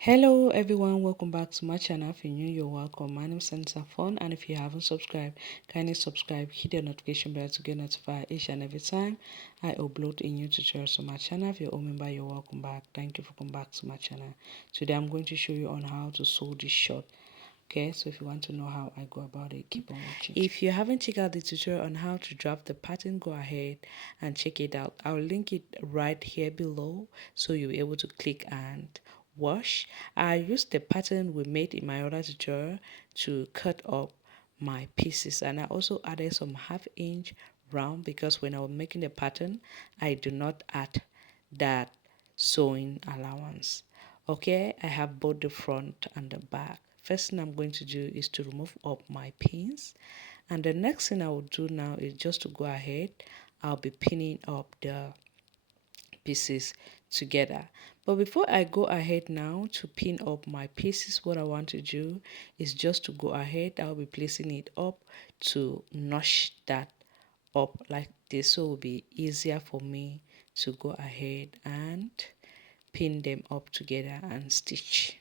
Hello everyone, welcome back to my channel. If you're new, you're welcome. My name is Fun, and if you haven't subscribed, kindly subscribe, hit the notification bell to get notified each and every time I upload a new tutorial to my channel. If you're a member, you're welcome back. Thank you for coming back to my channel. Today I'm going to show you on how to sew this short. Okay, so if you want to know how I go about it, keep on watching. If you haven't checked out the tutorial on how to draft the pattern, go ahead and check it out. I'll link it right here below so you'll be able to click and watch. I used the pattern we made in my other tutorial to cut up my pieces, and I also added some half-inch round because when I was making the pattern I do not add that sewing allowance. Okay, I have both the front and the back. First thing I'm going to do is to remove up my pins, and the next thing I will do now is just to go ahead. I'll be pinning up the pieces together. But before I go ahead now to pin up my pieces, what I want to do is just to go ahead. I'll be placing it up to notch that up like this, so it will be easier for me to go ahead and pin them up together and stitch.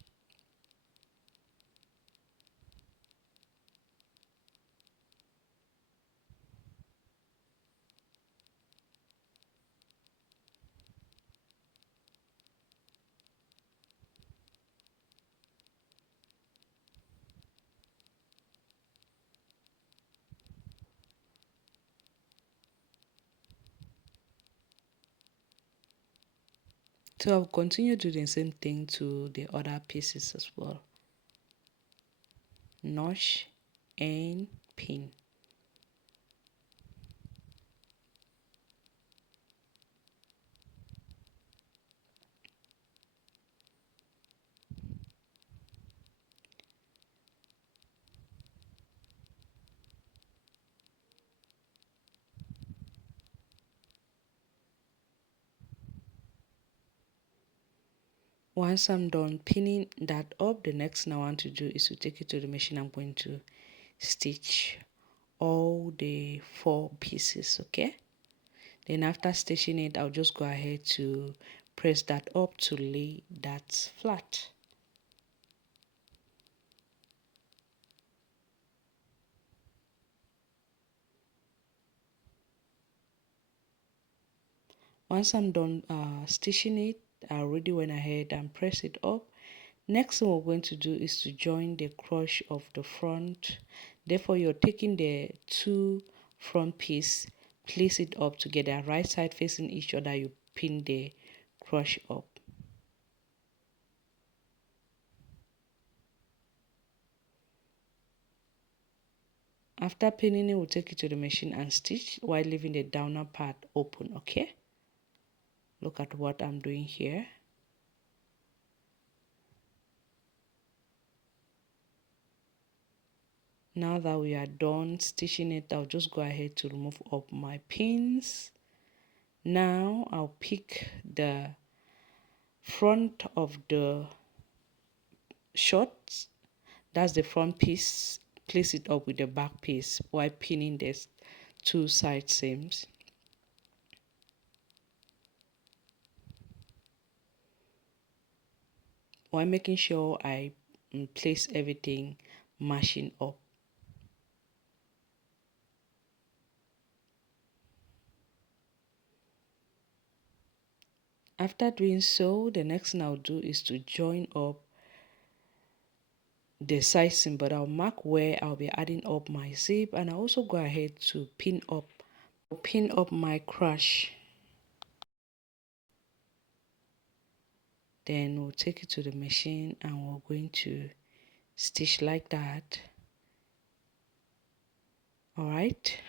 So I'll continue doing the same thing to the other pieces as well. Notch and pin. Once I'm done pinning that up, the next thing I want to do is to take it to the machine. I'm going to stitch all the 4 pieces, okay? Then after stitching it, I'll just go ahead to press that up to lay that flat. Once I'm done stitching it, I already went ahead and press it up. Next thing we're going to do is to join the crotch of the front. Therefore, you're taking the 2 front piece, place it up together, right side facing each other. You pin the crotch up. After pinning it, we'll take it to the machine and stitch while leaving the downer part open, okay? Look at what I'm doing here. Now that we are done stitching it, I'll just go ahead to remove up my pins. Now I'll pick the front of the shorts, that's the front piece, place it up with the back piece while pinning the 2 side seams. While making sure I place everything matching up. After doing so, the next thing I'll do is to join up the side seam, but I'll mark where I'll be adding up my zip, and I'll also go ahead to pin up my crotch. Then we'll take it to the machine and we're going to stitch like that. All right.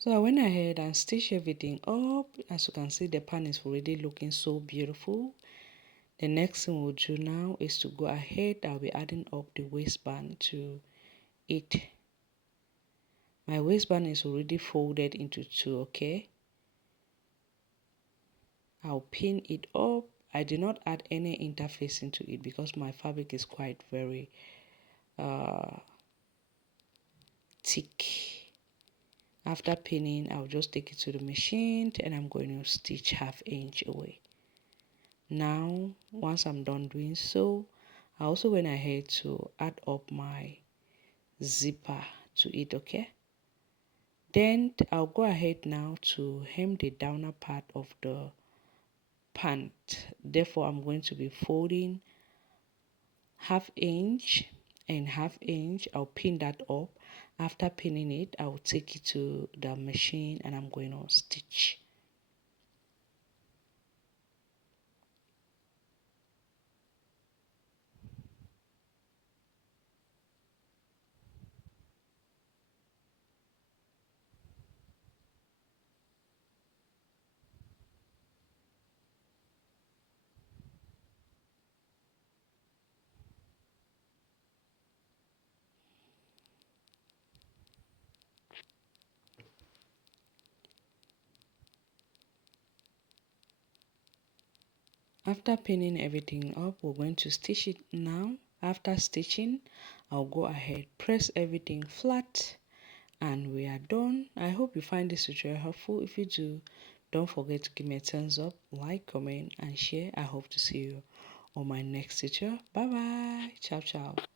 So I went ahead and stitched everything up. As you can see, the pan is already looking so beautiful. The next thing we'll do now is to go ahead. I'll be adding up the waistband to it. My waistband is already folded into 2, okay? I'll pin it up. I did not add any interface into it because my fabric is quite very thick. After pinning, I'll just take it to the machine and I'm going to stitch 1/2 inch away. Now, once I'm done doing so, I also went ahead to add up my zipper to it, okay? Then I'll go ahead now to hem the downer part of the pant. Therefore, I'm going to be folding 1/2 inch and 1/2 inch. I'll pin that up. After pinning it, I'll take it to the machine and I'm going to stitch. After pinning everything up, we're going to stitch it now. After stitching, I'll go ahead, press everything flat, and we are done. I hope you find this tutorial helpful. If you do, don't forget to give me a thumbs up, like, comment, and share. I hope to see you on my next tutorial. Bye bye. Ciao, ciao.